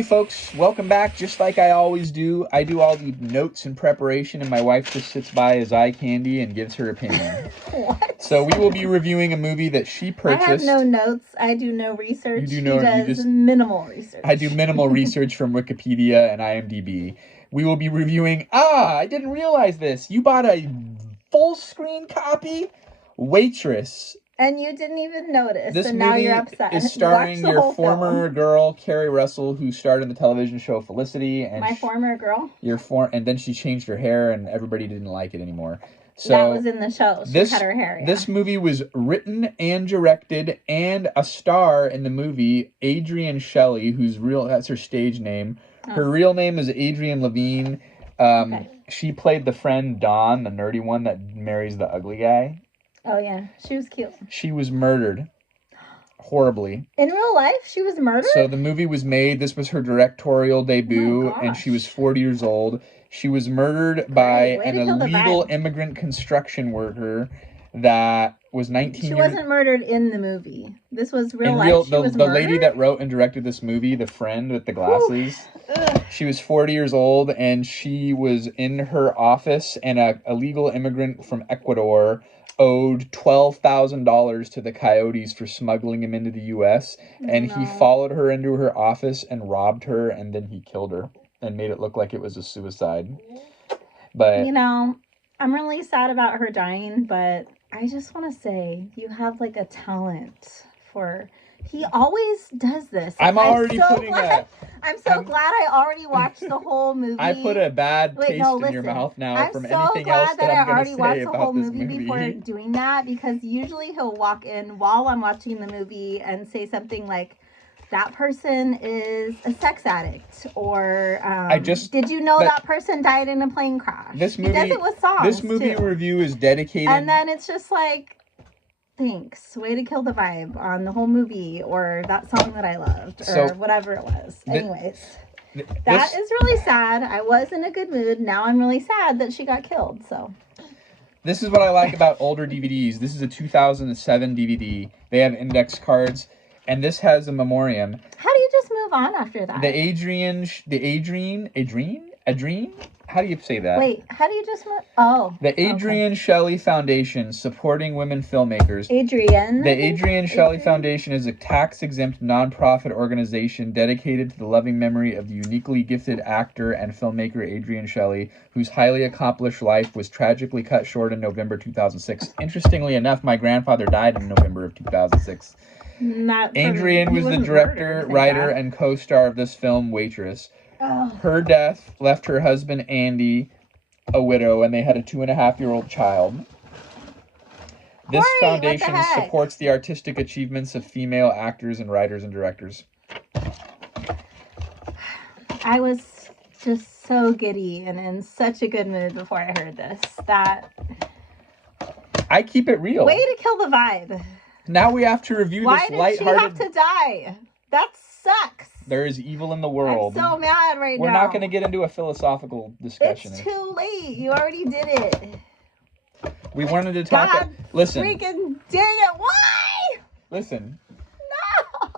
Hey folks, welcome back. Just like I always do, I do all the notes and preparation, and my wife just sits by as eye candy and gives her opinion. What? So we will be reviewing a movie that she purchased. I have no notes. I do no research. You do minimal research. I do minimal research from Wikipedia and IMDb. We will be reviewing. I didn't realize this. You bought a full screen copy? Waitress. And you didn't even notice, This and movie now you're upset. is starring your former film. girl, Carrie Russell, who starred in the television show Felicity. And My former girl? And then she changed her hair, and everybody didn't like it anymore. So that was in the show. She had her hair, yeah. This movie was written and directed, and a star in the movie, Adrienne Shelly, that's her stage name. Oh. Her real name is Adrienne Levine. Okay. She played the friend Dawn, the nerdy one that marries the ugly guy. Oh, yeah. She was cute. She was murdered. Horribly. In real life, she was murdered? So the movie was made. This was her directorial debut, and she was 40 years old. She was murdered by an illegal immigrant construction worker that was 19 She wasn't murdered in the movie. This was real life. The lady that wrote and directed this movie, the friend with the glasses, she was 40 years old, and she was in her office, and a illegal immigrant from Ecuador owed $12,000 to the Coyotes for smuggling him into the U.S., and he followed her into her office and robbed her, and then he killed her and made it look like it was a suicide. But I'm really sad about her dying, but I just want to say you have like a talent for... He always does this. I'm so glad I already watched the whole movie. I put a bad taste in your mouth now from anything else that I'm going to say about this movie. I'm so glad that I already watched the whole movie before doing that, because usually he'll walk in while I'm watching the movie and say something like, that person is a sex addict, or did you know that person died in a plane crash? He does it with songs. This movie review is dedicated. And then it's just like, thanks, way to kill the vibe on the whole movie, or that song that I loved, or whatever it was. Anyways, that is really sad. I was in a good mood. Now I'm really sad that she got killed. So this is what I like about older DVDs. This is a 2007 DVD. They have index cards, and this has a memoriam. How do you just move on after that? Adrienne. How do you say that? Wait, how do you just move? Oh. The Adrienne Shelly Foundation, supporting women filmmakers. Adrienne? The Adrienne Shelly Foundation is a tax-exempt nonprofit organization dedicated to the loving memory of the uniquely gifted actor and filmmaker Adrienne Shelly, whose highly accomplished life was tragically cut short in November 2006. Interestingly enough, my grandfather died in November of 2006. Adrienne was the director, writer, and co-star of this film, Waitress. Her death left her husband, Andy, a widow, and they had a 2.5-year-old child. This foundation supports the artistic achievements of female actors and writers and directors. I was just so giddy and in such a good mood before I heard this. I keep it real. Way to kill the vibe. Now we have to review this lighthearted... Why did she have to die? That sucks. There is evil in the world. I'm so mad now. We're not going to get into a philosophical discussion. It's too late. You already did it. We wanted to talk... Listen. Freaking dang it. Why? Listen.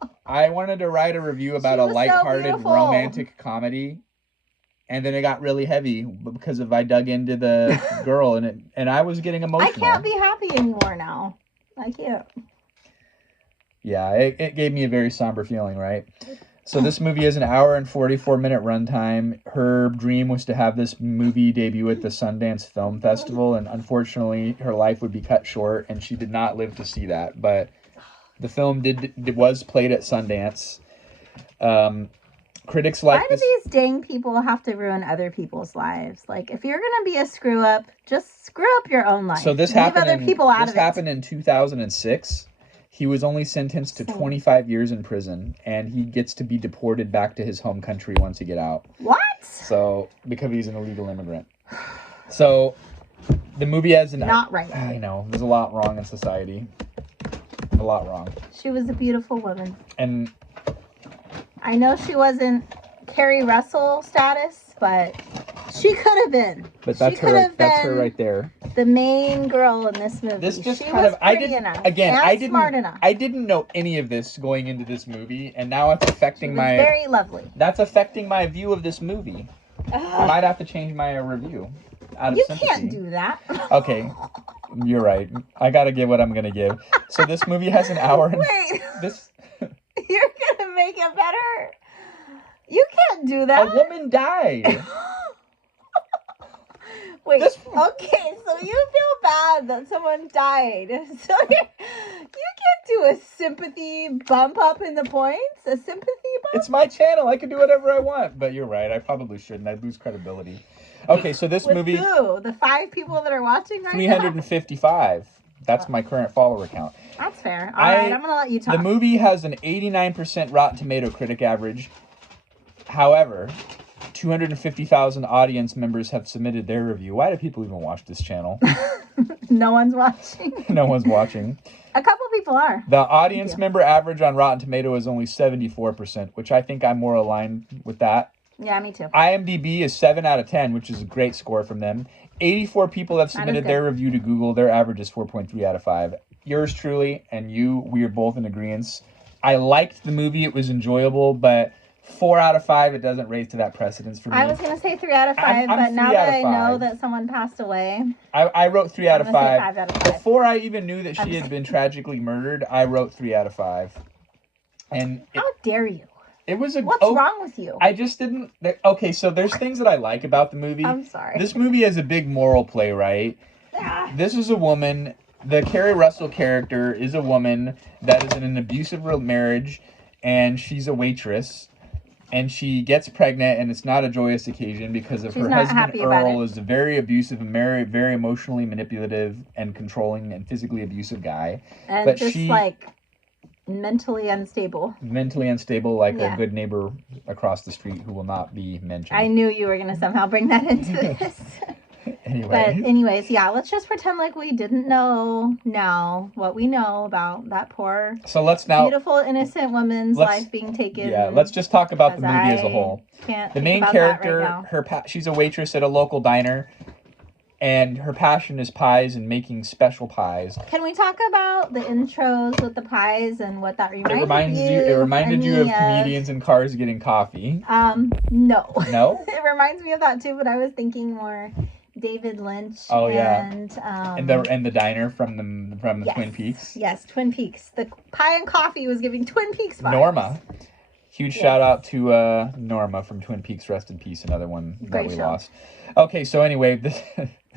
No. I wanted to write a review about a lighthearted romantic comedy, and then it got really heavy because I dug into the girl, and I was getting emotional. I can't be happy anymore now. I can't. Yeah, it gave me a very somber feeling, right? So this movie is an hour and 44-minute runtime. Her dream was to have this movie debut at the Sundance Film Festival, and unfortunately, her life would be cut short, and she did not live to see that. But the film was played at Sundance. Critics like this. Why do these dang people have to ruin other people's lives? Like, if you're gonna be a screw up, just screw up your own life. So this happened in 2006. He was only sentenced to 25 years in prison, and he gets to be deported back to his home country once he get out. What? So, because he's an illegal immigrant. So, the movie has not right. I know. There's a lot wrong in society. A lot wrong. She was a beautiful woman. And I know she wasn't Carrie Russell status, but She could have been. But that's her. That's her right there. The main girl in this movie. This just she kind was of. I didn't. enough Again, and I didn't. Smart enough. I didn't know any of this going into this movie, and now it's affecting my. Very lovely. That's affecting my view of this movie. I might have to change my review. Out of sympathy. Can't do that. Okay, you're right. I gotta give what I'm gonna give. So this movie has an hour. Wait. This. You're gonna make it better. You can't do that. A woman died. Wait, okay, so you feel bad that someone died. So you can't do a sympathy bump up in the points? A sympathy bump? It's my channel. I can do whatever I want. But you're right. I probably shouldn't. I'd lose credibility. Okay, so this movie... Who? The 5 people that are watching right 355. Now? That's my current follower count. That's fair. All right, I'm going to let you talk. The movie has an 89% Rotten Tomato critic average. However... 250,000 audience members have submitted their review. Why do people even watch this channel? No one's watching. No one's watching. A couple people are. The audience member average on Rotten Tomato is only 74%, which I think I'm more aligned with that. Yeah, me too. IMDb is 7 out of 10, which is a great score from them. 84 people have submitted their review to Google. Their average is 4.3 out of 5. Yours truly and you, we are both in agreement. I liked the movie. It was enjoyable, but... 4 out of 5, it doesn't raise to that precedence for me. I was going to say 3 out of 5, but now that I know that someone passed away... I wrote 3 out of 5. 5 out of 5. Before I even knew that she had been tragically murdered, I wrote 3 out of 5. And how dare you? It was What's wrong with you? I just didn't... Okay, so there's things that I like about the movie. I'm sorry. This movie has a big moral play, right? This is a woman... The Carrie Russell character is a woman that is in an abusive marriage, and she's a waitress. And she gets pregnant, and it's not a joyous occasion because of her husband Earl is a very abusive and very emotionally manipulative and controlling and physically abusive guy. And but just like mentally unstable. Mentally unstable, like a good neighbor across the street who will not be mentioned. I knew you were going to somehow bring that into this. But anyways, yeah, let's just pretend like we didn't know now what we know about that poor, beautiful, innocent woman's life being taken. Yeah, let's just talk about the movie as a whole. The main character, she's a waitress at a local diner, and her passion is pies and making special pies. Can we talk about the intros with the pies and what that reminds you? It reminded you of comedians in cars getting coffee. No. No? It reminds me of that too, but I was thinking more David Lynch. Oh yeah, and the diner from the Twin Peaks. Yes, Twin Peaks. The pie and coffee was giving Twin Peaks vibes. Norma, huge shout out to Norma from Twin Peaks. Rest in peace. Another one that we lost. Okay, so anyway, this.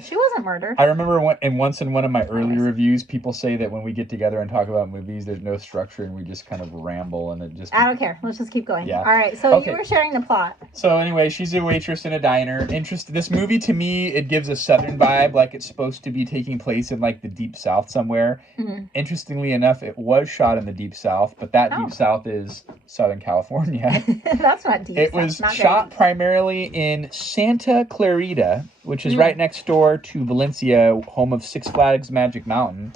She wasn't murdered. I remember once in one of my early reviews, people say that when we get together and talk about movies, there's no structure and we just kind of ramble and it just... I don't care. Let's just keep going. Yeah. All right. So you were sharing the plot. So anyway, she's a waitress in a diner. This movie, to me, it gives a Southern vibe, like it's supposed to be taking place in like the Deep South somewhere. Mm-hmm. Interestingly enough, it was shot in the Deep South, but that Deep South is Southern California. That's not deep. It was shot primarily in Santa Clarita, which is right next door to Valencia, home of Six Flags Magic Mountain.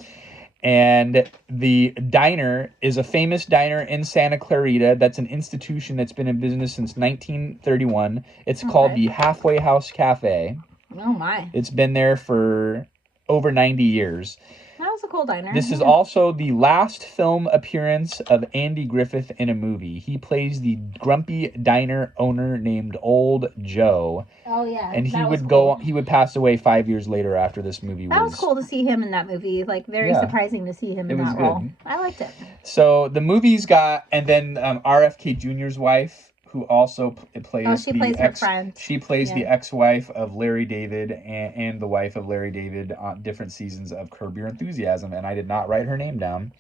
And the diner is a famous diner in Santa Clarita. That's an institution that's been in business since 1931. It's called the Halfway House Cafe. Oh, my. It's been there for over 90 years. That was a cool diner. This is also the last film appearance of Andy Griffith in a movie. He plays the grumpy diner owner named Old Joe. Oh yeah, and he would pass away 5 years later after this movie. That was cool to see him in that movie. Like very surprising to see him in that role. I liked it. So the movie's got, and then RFK Jr.'s wife, who also plays her friend. She plays the ex-wife of Larry David and the wife of Larry David on different seasons of Curb Your Enthusiasm, and I did not write her name down.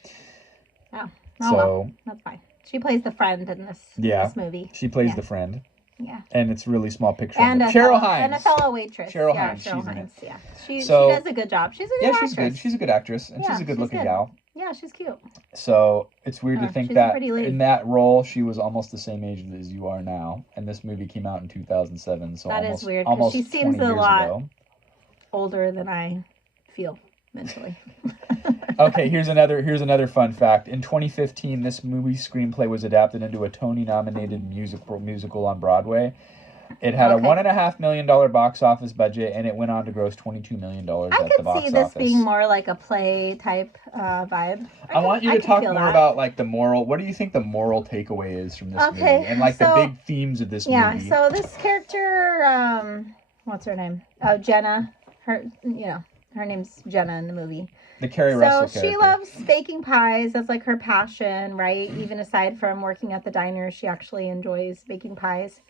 Oh, well, that's fine. She plays the friend in this movie. She plays the friend. Yeah. And it's a really small picture. And Cheryl Hines. And a fellow waitress. Cheryl Hines. She's in it. Yeah. She does a good job. She's a good actress. She's good. She's a good actress. And she's a good-looking gal. Yeah, she's cute. So it's weird to think that in that role, she was almost the same age as you are now. And this movie came out in 2007. So that is weird. Almost she seems a lot ago. older than I feel mentally. Okay, here's another fun fact. In 2015, this movie screenplay was adapted into a Tony-nominated musical on Broadway. It had a $1.5 million box office budget, and it went on to gross $22 million at the box office. I could see this being more like a play type vibe. I want you to talk more about like the moral. What do you think the moral takeaway is from this movie, and like the big themes of this movie? Yeah. So this character, what's her name? Oh, Jenna. Her name's Jenna in the movie. The Carrie Russell character. So she loves baking pies. That's like her passion, right? Even aside from working at the diner, she actually enjoys baking pies.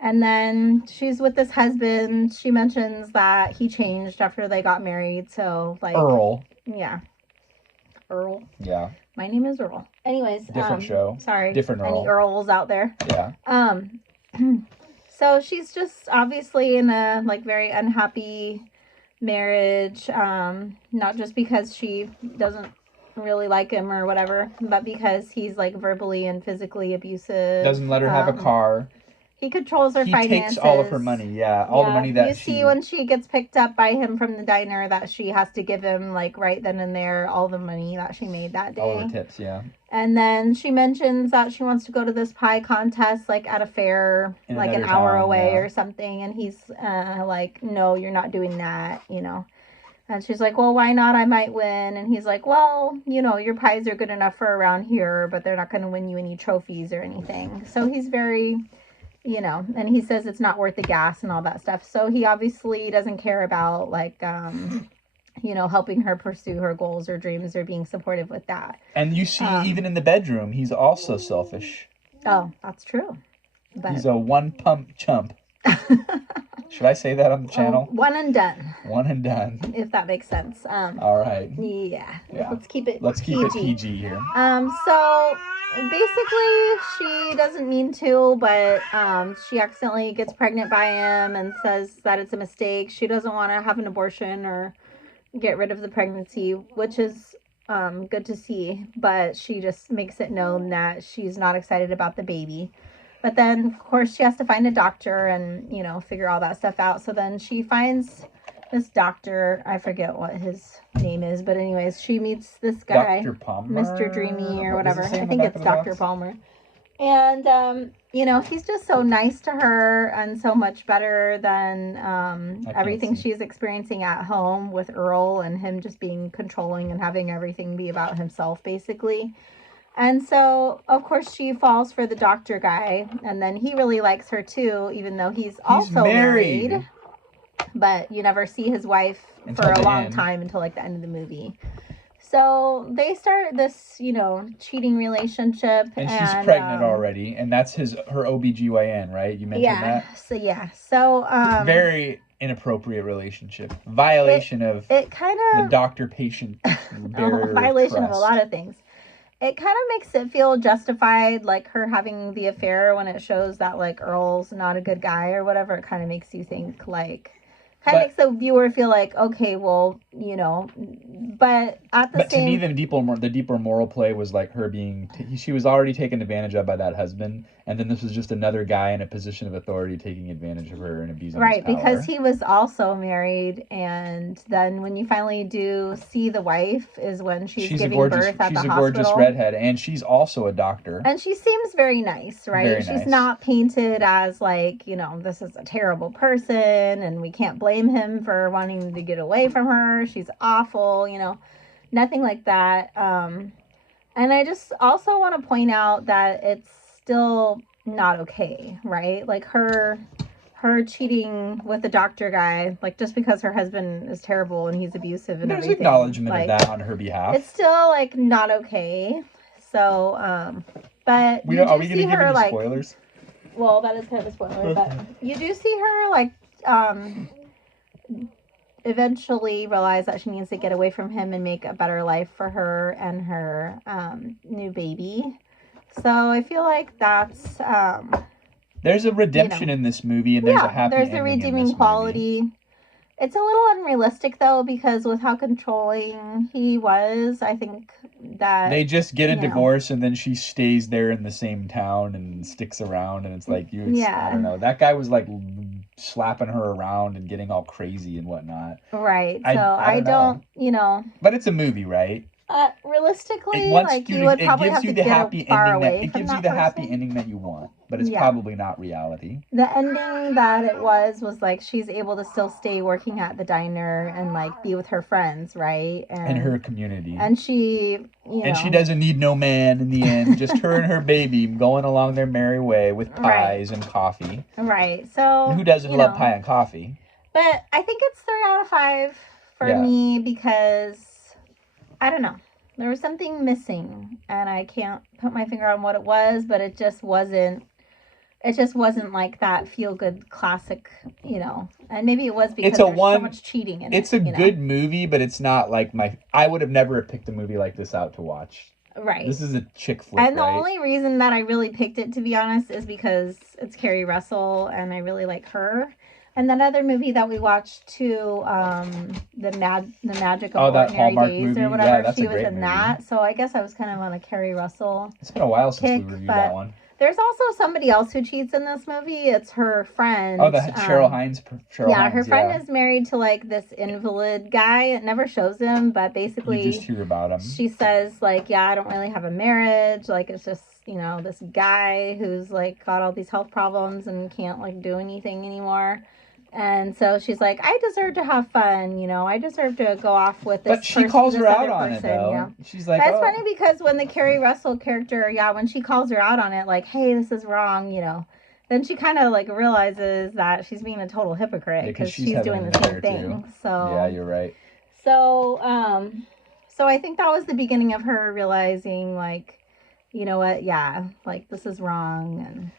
And then she's with this husband. She mentions that he changed after they got married. So, like... Earl. Yeah. Earl. Yeah. My name is Earl. Anyways. Different show. Sorry. Different Earl. Any Earls out there? Yeah. So she's just obviously in a, like, very unhappy marriage. Not just because she doesn't really like him or whatever, but because he's, like, verbally and physically abusive. Doesn't let her have a car. He controls her finances. He takes all of her money, all the money that you see when she gets picked up by him from the diner that she has to give him, like, right then and there, all the money that she made that day. All the tips, yeah. And then she mentions that she wants to go to this pie contest, like, at a fair, like, an hour away or something. And he's like, no, you're not doing that, you know. And she's like, well, why not? I might win. And he's like, well, you know, your pies are good enough for around here, but they're not going to win you any trophies or anything. So he's very... You know, and he says it's not worth the gas and all that stuff. So he obviously doesn't care about, like, you know, helping her pursue her goals or dreams or being supportive with that. And you see, even in the bedroom, he's also selfish. Oh, that's true. But... He's a one-pump chump. Should I say that on the channel? One and done. One and done. If that makes sense. All right. Yeah. Let's keep it PG here. So... Basically, she doesn't mean to, but she accidentally gets pregnant by him and says that it's a mistake. She doesn't want to have an abortion or get rid of the pregnancy, which is good to see. But she just makes it known that she's not excited about the baby. But then, of course, she has to find a doctor and, you know, figure all that stuff out. So then she finds this doctor. I forget what his name is, but anyways, she meets this guy, Dr. Palmer? Mr. Dreamy or whatever. I think it's Dr. Palmer. And, you know, he's just so nice to her and so much better than everything she's experiencing at home with Earl and him just being controlling and having everything be about himself, basically. And so, of course, she falls for the doctor guy, and then he really likes her too, even though he's also married. But you never see his wife for a long time until, like, the end of the movie. So they start this, you know, cheating relationship. And she's pregnant already. And that's her OBGYN, right? You mentioned that? So, very inappropriate relationship. Violation of the doctor-patient barrier. Violation of a lot of things. It kind of makes it feel justified, like her having the affair when it shows that, like, Earl's not a good guy or whatever. It kind of makes you think, like... Kind of makes the viewer feel like, okay, well, you know, but at the same... But to me, the deeper moral play was like her being... she was already taken advantage of by that husband, and then this was just another guy in a position of authority taking advantage of her and abusing his power. Because he was also married, and then when you finally do see the wife is when she's giving birth at the hospital. She's a gorgeous redhead, and she's also a doctor. And she seems very nice, right? She's not painted as, like, you know, this is a terrible person, and we can't blame him for wanting to get away from her. She's awful, you know, nothing like that. And I just also want to point out that it's still not okay, right? Like her cheating with the doctor guy, like, just because her husband is terrible and he's abusive and everything. There's acknowledgement of that on her behalf. It's still, like, not okay. So, but are we going to give any spoilers? Well, that is kind of a spoiler, but you do see her, like, eventually realize that she needs to get away from him and make a better life for her and her new baby. So I feel like that's there's a redemption in this movie, and there's a happy ending. There's a redeeming quality. Movie. It's a little unrealistic though, because with how controlling he was, I think that they just get a divorce and then she stays there in the same town and sticks around, and it's like I don't know. That guy was like slapping her around and getting all crazy and whatnot. Right. So I don't, you know. But it's a movie, right? Realistically, like you would probably have to get far away. It gives you the happy ending that you want, but it's probably not reality. The ending that it was like she's able to still stay working at the diner and like be with her friends, right? And her community. And she, and she doesn't need no man in the end. Just her and her baby going along their merry way with pies and coffee. Right. So who doesn't love pie and coffee? But I think it's 3 out of 5 for me because I don't know. There was something missing, and I can't put my finger on what it was, but it just wasn't like that feel-good classic, And maybe it was because there's so much cheating in it. It's a good movie, but it's not like I would have never picked a movie like this out to watch. Right. This is a chick flick, and the only reason that I really picked it, to be honest, is because it's Carrie Russell, and I really like her. And that other movie that we watched too, the Magic of Ordinary Days movie. Or whatever, she was in that. So I guess I was kind of on a Carrie Russell. It's been a while since we reviewed that one. There's also somebody else who cheats in this movie. It's her friend. Oh, the Cheryl Hines. Her friend is married to like this invalid guy. It never shows him, but basically you just hear about him. She says like, I don't really have a marriage. Like it's just this guy who's like got all these health problems and can't like do anything anymore. And so she's like, I deserve to have fun, I deserve to go off with this. But she calls her out on it, though. She's like, that's funny because when the Carrie Russell character, when she calls her out on it, like, hey, this is wrong, then she kind of like realizes that she's being a total hypocrite because she's doing the same thing. Too. So yeah, you're right. So, so I think that was the beginning of her realizing, like, you know what? Yeah, like this is wrong, and.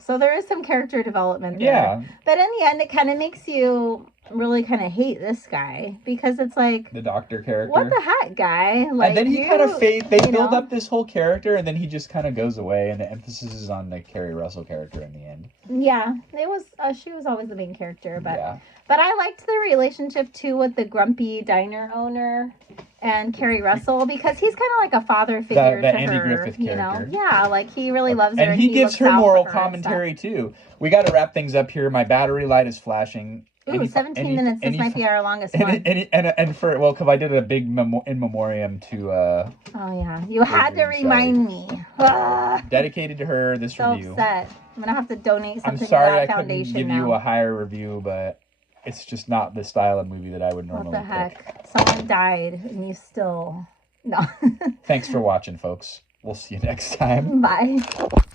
So there is some character development there. Yeah. But in the end, it kind of makes you really kind of hate this guy because it's like... The doctor character. What the heck, guy? Like, and then he kind of fades... They build up this whole character, and then he just kind of goes away, and the emphasis is on the Carrie Russell character in the end. Yeah. It was... she was always the main character, but... Yeah. But I liked the relationship, too, with the grumpy diner owner and Carrie Russell because he's kind of like a father figure to Andy her. Griffith character. Yeah, like he really loves her. And he gives her moral commentary, too. We got to wrap things up here. My battery light is flashing. Ooh, 17 minutes. This might be our longest one. Because I did a big in memoriam to... oh, yeah. You had to remind me. Dedicated to her, this review. So upset. I'm going to have to donate something to that foundation now. I'm sorry I couldn't give you a higher review, but... It's just not the style of movie that I would normally pick. What the heck? Someone died and you still... No. Thanks for watching, folks. We'll see you next time. Bye.